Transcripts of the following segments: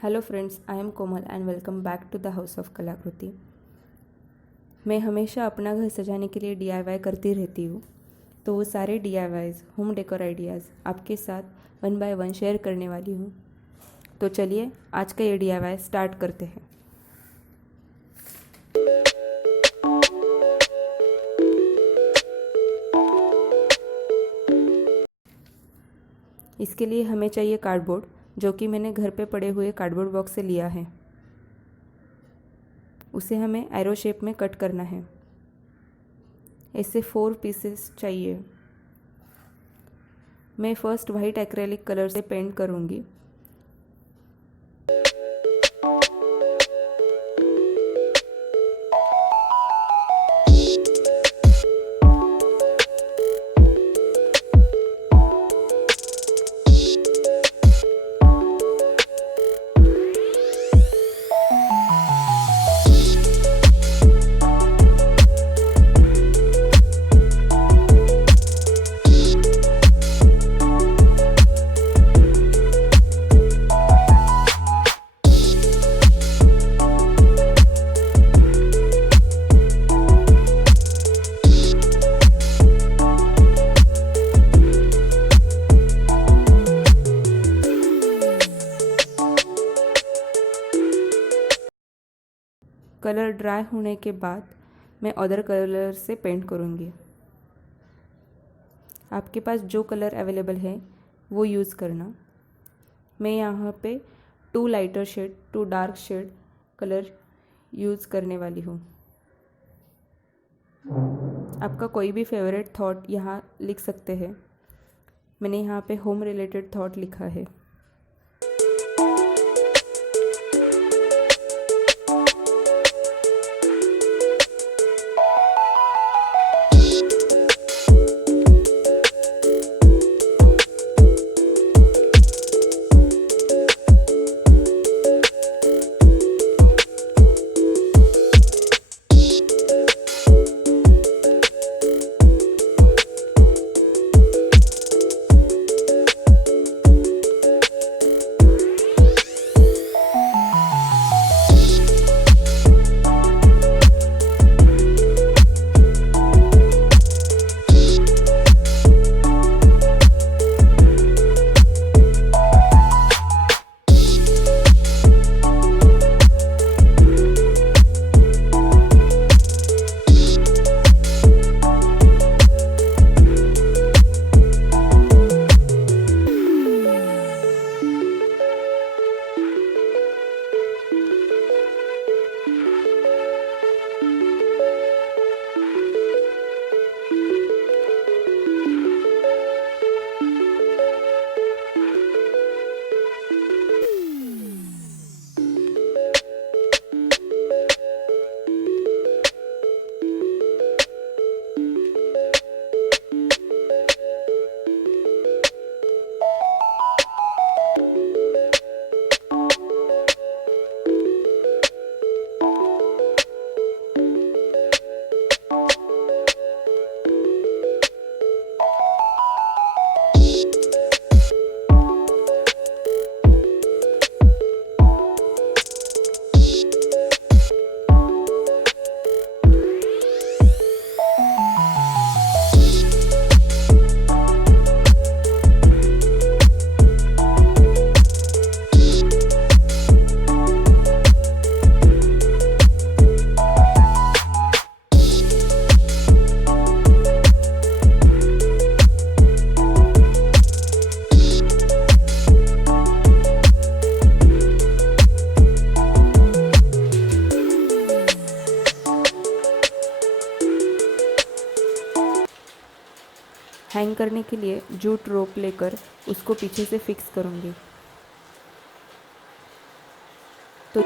Hello friends, I am Komal and welcome back to the house of Kalakriti. मैं हमेशा अपना घर सजाने के लिए DIY करती रहती हूँ, तो वो सारे DIYs होम डेकोर आइडियाज़ आपके साथ 1 बाय 1 शेयर करने वाली हूँ। तो चलिए आज का ये DIY स्टार्ट करते हैं। इसके लिए हमें चाहिए कार्डबोर्ड, जो कि मैंने घर पे पड़े हुए कार्डबोर्ड बॉक्स से लिया है। उसे हमें एरो शेप में कट करना है। ऐसे 4 पीसेस चाहिए। मैं फर्स्ट वाइट एक्रेलिक कलर से पेंट करूँगी। कलर ड्राई होने के बाद मैं अदर कलर से पेंट करूँगी। आपके पास जो कलर अवेलेबल है वो यूज़ करना। मैं यहाँ पे 2 lighter shade 2 dark shade colour use करने वाली हूँ। आपका कोई भी फेवरेट थॉट यहाँ लिख सकते हैं। मैंने यहाँ पे होम रिलेटेड थॉट लिखा है। हैंग करने के लिए जूट रोप लेकर उसको पीछे से फिक्स करूँगी। तो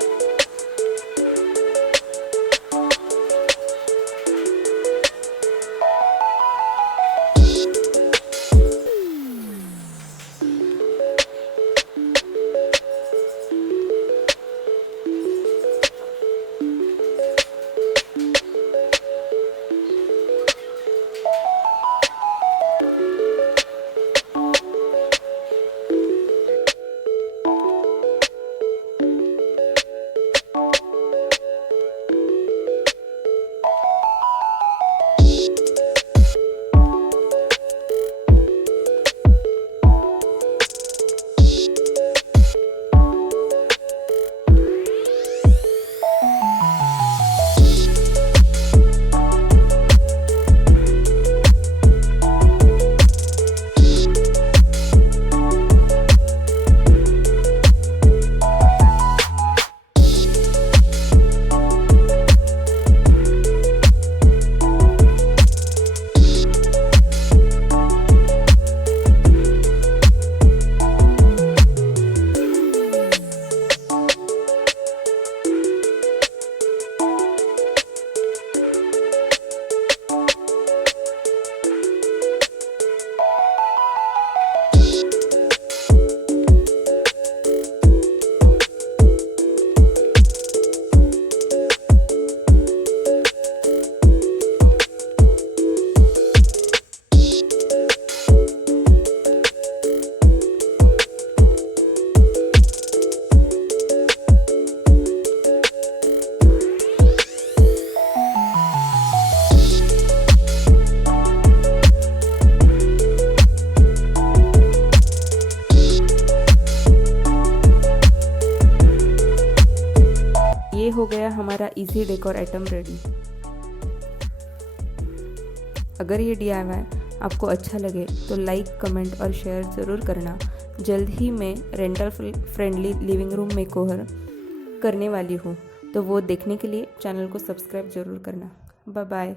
हो गया हमारा इजी डेकोर आइटम रेडी। अगर ये DIY आपको अच्छा लगे तो लाइक, कमेंट और शेयर ज़रूर करना। जल्द ही मैं rental friendly living room makeover करने वाली हूँ, तो वो देखने के लिए चैनल को सब्सक्राइब ज़रूर करना। Bye bye.